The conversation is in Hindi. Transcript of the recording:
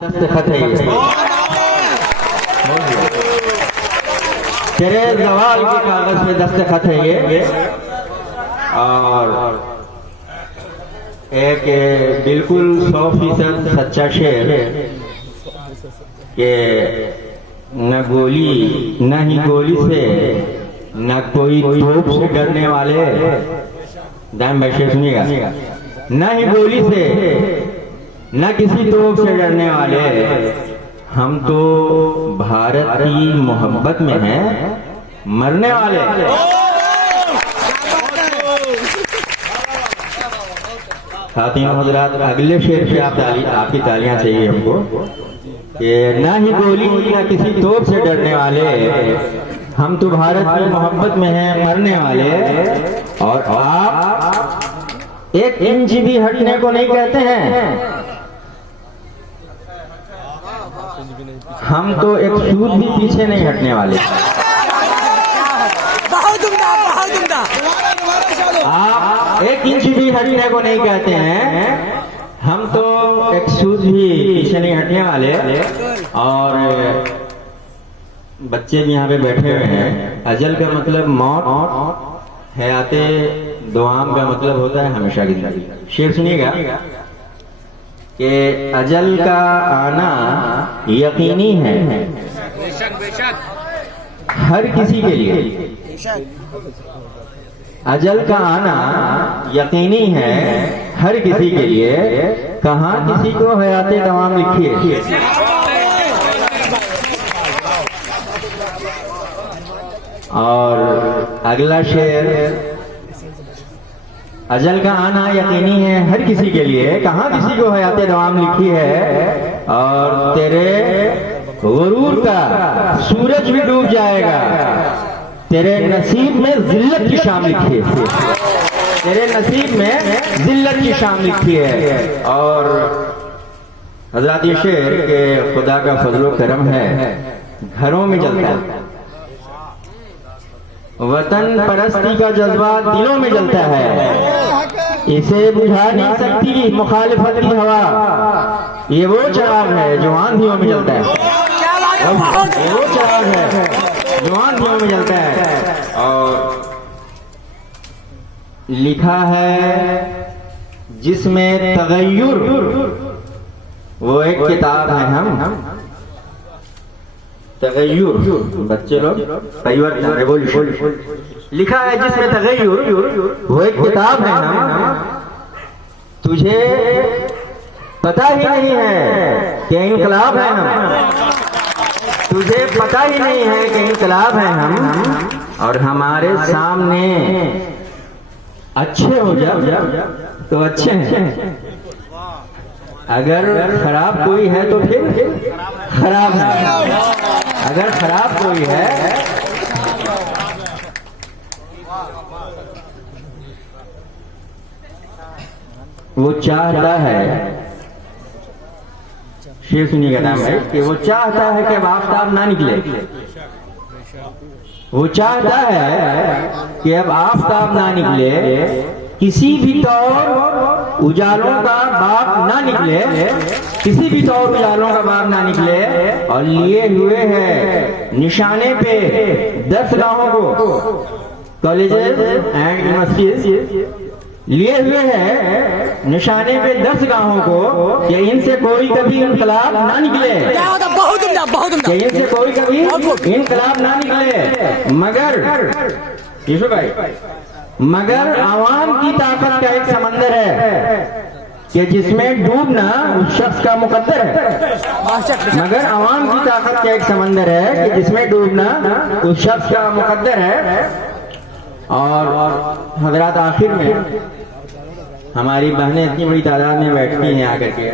दस्तखत है ये। तेरे जवाल के कागज पे दस्तखत है ये। और एक बिल्कुल 100% सच्चा शेर कि न गोली न ही गोली से न कोई तोप से डरने वाले, दाम भाई शेर सुनिएगा, न ही गोली से न किसी तोप से डरने वाले, हम तो भारत की मोहब्बत में हैं मरने वाले। खातिन हजरात, अगले शेर पे आपकी तालियां चाहिए हमको कि न ही गोली न किसी तोप से डरने वाले, हम तो भारत की मोहब्बत में हैं मरने वाले। और आप एक इंच भी हटने को नहीं कहते हैं, हम तो एक सूद भी पीछे नहीं हटने वाले। आप एक इंच भी हटने को नहीं कहते हैं, हम तो एक सूद भी पीछे नहीं हटने वाले। और बच्चे भी यहाँ पे बैठे हुए हैं। अजल का मतलब मौत, हयाते दुआम का मतलब होता है हमेशा की जिंदगी। शेर सुनिएगा कि अजल का आना यकीनी है हर किसी के लिए। अजल का आना यकीनी है हर किसी के लिए, कहाँ किसी को हयाते तमाम लिखी है। और अगला शेर, अजल का आना यकीनी है हर किसी के लिए, कहाँ किसी को हयाते दवाम लिखी है। और तेरे गुरूर का सूरज भी डूब जाएगा, तेरे नसीब में जिल्लत की शाम लिखी है, तेरे नसीब में जिल्लत की शाम लिखी है। और हजरत ये शेर के खुदा का फजलो करम है, घरों में जलता है। वतन परस्ती का जज्बा दिलों में जलता है, इसे बुझा नहीं सकती मुखालिफत की हवा। ये वो चिराग है जो आंधियों में जलता है, ये वो चिराग है जो आंधियों में जलता है। और लिखा है जिसमें तगय्युर, वो एक किताब है हम तगय्युर, बच्चे लोग परिवर्तन रेवोल्यूशन, लिखा है जिसमें तगय्युर, वो एक किताब है हम। तुझे पता ही नहीं है कि इनकलाब है हम, तुझे पता ही नहीं है कि इनकलाब है हम। और हमारे सामने अच्छे हो जा तो अच्छे हैं, अगर खराब कोई है तो फिर खराब है, अगर खराब कोई है। वो चाहता है, शेर सुनिएगा नाम भाई, कि वो चाहता है कि अब आफताब ना निकले, वो चाहता है कि अब आफताब ना निकले, किसी भी तौर उजालों का बाप ना निकले, किसी भी तौर उजालों का बाप ना निकले। और लिए हुए है निशाने पे दरसगाहों को, कॉलेजेस एंड यूनिवर्सिटीज लिए हुए हैं निशाने पे दरसगाहों को, कि इनसे कोई कभी इनकलाब ना निकले, कि इनसे कोई कभी इनकलाब ना निकले। मगर यीशु भाई, मगर आवाम की ताकत का एक समंदर है कि जिसमें डूबना उस शख्स का मुकद्दर है। मगर आवाम की ताकत का एक समंदर है कि जिसमें डूबना उस शख्स का मुकद्दर है। और हजरात, आखिर में हमारी बहनें इतनी बड़ी तादाद में बैठती हैं आकर के,